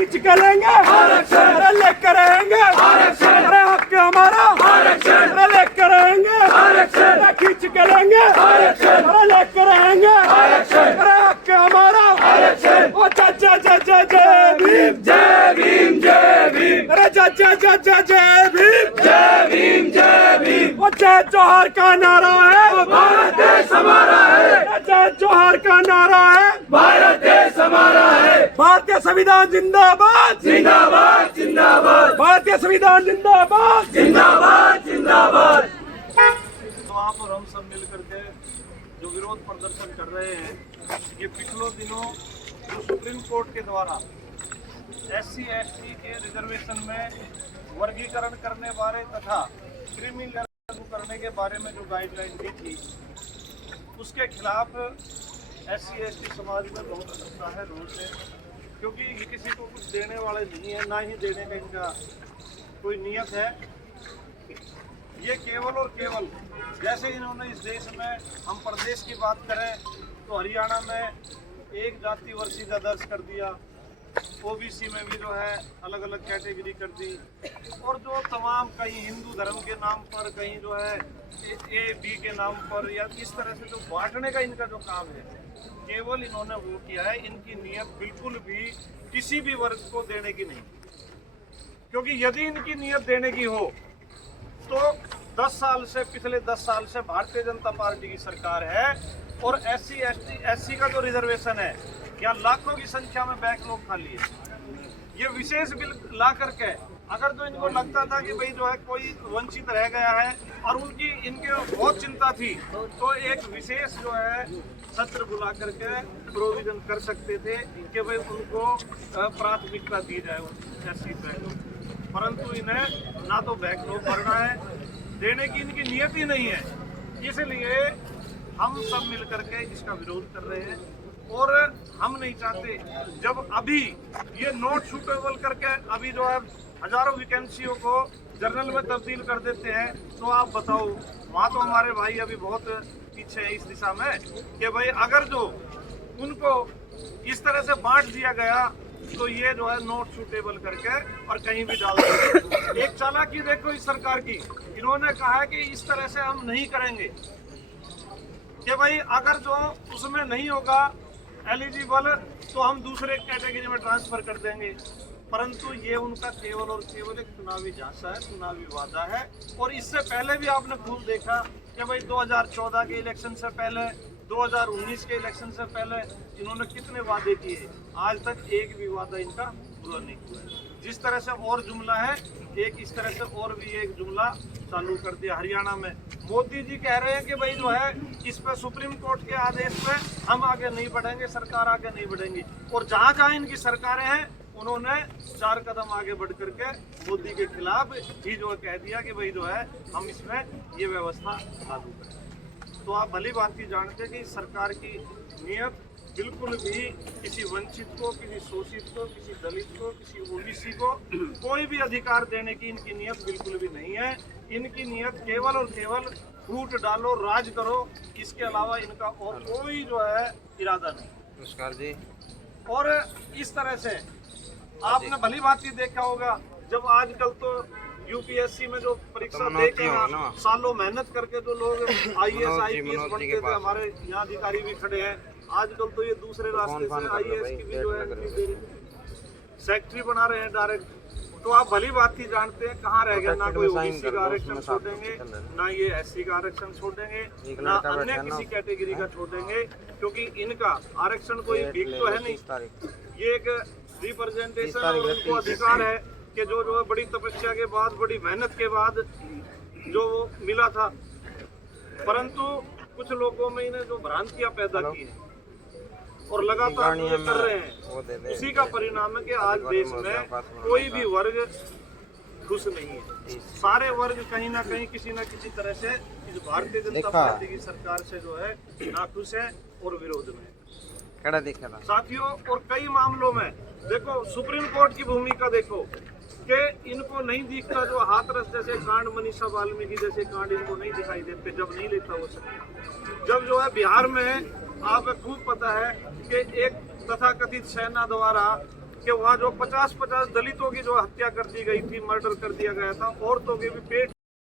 खींच के लेंगे आरक्षण, अरे लेकर आएंगे आरक्षण, अरे हक हमारा आरक्षण, अरे लेकर आएंगे आरक्षण, अरे खींच के लेंगे आरक्षण, अरे लेकर आएंगे आरक्षण, अरे हक हमारा आरक्षण। ओ चाचा चाचा जय भीम जय भीम जय भीम, अरे चाचा चाचा जय भीम जय भीम जय भीम। ओ जय जोहार का नारा है भारत देश हमारा है, जय जोहार का नारा है भारत देश हमारा है। भारतीय संविधान जिंदाबाद जिंदाबाद जिंदाबाद, भारतीय संविधान जिंदाबाद जिंदाबाद जिंदाबाद। तो आप और हम सब मिल करके जो विरोध प्रदर्शन कर रहे हैं, ये पिछले दिनों जो सुप्रीम कोर्ट के द्वारा SC/ST के रिजर्वेशन में वर्गीकरण करने बारे तथा क्रीमी लेयर लागू करने के बारे में जो गाइडलाइन दी थी, उसके खिलाफ SC/ST समाज में बहुत गुस्सा है रोज से, क्योंकि ये किसी को कुछ देने वाले नहीं है, ना ही देने का इनका कोई नियत है। ये केवल और केवल जैसे इन्होंने इस देश में, हम प्रदेश की बात करें तो हरियाणा में एक जाति वर्गीय दर्ज कर दिया, OBC में भी जो है अलग अलग कैटेगरी कर दी, और जो तमाम कहीं हिंदू धर्म के नाम पर, कहीं जो है A-B के नाम पर, या इस तरह से जो बांटने का इनका जो काम है, केवल इन्होंने वो किया है। इनकी नीयत बिल्कुल भी किसी भी वर्ग को देने की नहीं, क्योंकि यदि इनकी नीयत देने की हो तो 10 साल से, पिछले 10 साल से भारतीय जनता पार्टी की सरकार है, और SC/ST का जो रिजर्वेशन है, यहाँ लाखों की संख्या में बैकलॉग खाली है। ये विशेष बिल ला करके, अगर तो इनको लगता था कि भाई जो है कोई वंचित रह गया है और इनके बहुत चिंता थी, तो एक विशेष जो है सत्र बुला करके प्रोविजन कर सकते थे कि भाई उनको प्राथमिकता दी जाए SC बैकलॉग। परंतु इन्हें ना तो बैकलॉग भरना है, देने की इनकी नियत ही नहीं है। इसलिए हम सब मिल करके इसका विरोध कर रहे हैं, और हम नहीं चाहते जब अभी ये नॉट सूटेबल करके अभी जो है हजारों वैकेंसियों को जर्नल में तब्दील कर देते हैं, तो आप बताओ, वहाँ तो हमारे भाई अभी बहुत पीछे है इस दिशा में कि भाई अगर जो उनको इस तरह से बांट दिया गया तो ये जो है नॉट सूटेबल करके और कहीं भी डाल देंगे। एक चालाकी देखो इस सरकार की, इन्होंने कहा है कि इस तरह से हम नहीं करेंगे कि भाई अगर जो उसमें नहीं होगा एलिजिबल तो हम दूसरे कैटेगरी में ट्रांसफर कर देंगे। परंतु ये उनका केवल और केवल एक चुनावी झांसा है, चुनावी वादा है। और इससे पहले भी आपने खूब देखा कि भाई 2014 के इलेक्शन से पहले, 2019 के इलेक्शन से पहले इन्होंने कितने वादे किए, आज तक एक भी वादा इनका पूरा नहीं हुआ। जिस तरह से और जुमला है एक, इस तरह से और भी एक जुमला चालू कर दिया हरियाणा में। मोदी जी कह रहे हैं कि भाई जो है इस पे सुप्रीम कोर्ट के आदेश पे हम आगे नहीं बढ़ेंगे, सरकार आगे नहीं बढ़ेंगी। और जहाँ जहाँ इनकी सरकारें हैं उन्होंने 4 कदम आगे बढ़ करके मोदी के खिलाफ ही जो कह दिया कि भाई जो है हम इसमें ये व्यवस्था लागू करें। तो आप भली बात ही जानते हैं कि सरकार की नियत बिल्कुल भी किसी वंचित को, किसी शोषित को, किसी दलित को, किसी OBC को कोई भी अधिकार देने की इनकी नियत बिल्कुल भी नहीं है। इनकी नियत केवल और केवल फूट डालो, राज करो, इसके अलावा इनका और कोई जो है इरादा नहीं। नमस्कार जी। और इस तरह से आपने भली बात ही देखा होगा, जब आजकल तो UPSC में जो परीक्षा देके सालों मेहनत करके जो लोग IAS IPS बनते थे, हमारे यहाँ अधिकारी भी खड़े हैं, आजकल तो ये दूसरे रास्ते से IAS की भी जो है सेक्रेटरी बना रहे हैं डायरेक्ट। तो आप भली बात ही जानते हैं कहाँ रह गया, ना कोई OBC का आरक्षण छोड़ेंगे, ना ये SC का आरक्षण छोड़ेंगे, ना अन्य किसी कैटेगरी का छोड़ेंगे, क्योंकि इनका आरक्षण कोई भीख तो है नहीं, ये एक रिप्रेजेंटेशन और उनको अधिकार है कि जो है बड़ी तपस्या के बाद, बड़ी मेहनत के बाद जो मिला था। परंतु कुछ लोगों में इन्हें जो भ्रांतियां पैदा की हैं और लगातार जो कर रहे हैं, उसी का परिणाम है कि आज देश में कोई भी वर्ग खुश नहीं है। सारे वर्ग कहीं ना कहीं किसी न किसी तरह से इस भारतीय जनता पार्टी की सरकार से जो है नाखुश है और विरोध में साथियों। और कई मामलों में देखो, सुप्रीम कोर्ट की भूमिका देखो कि इनको नहीं दिखता, जो हाथरस जैसे कांड, मनीषा वाल्मीकि जैसे कांड इनको नहीं दिखाई देते, जब नहीं लेता वो सब। जब जो है बिहार में आपको खूब पता है कि एक तथाकथित सेना द्वारा कि वहाँ जो 50-50 दलितों की जो हत्या कर दी गई थी, मर्डर कर दिया गया था, औरतों के भी पेट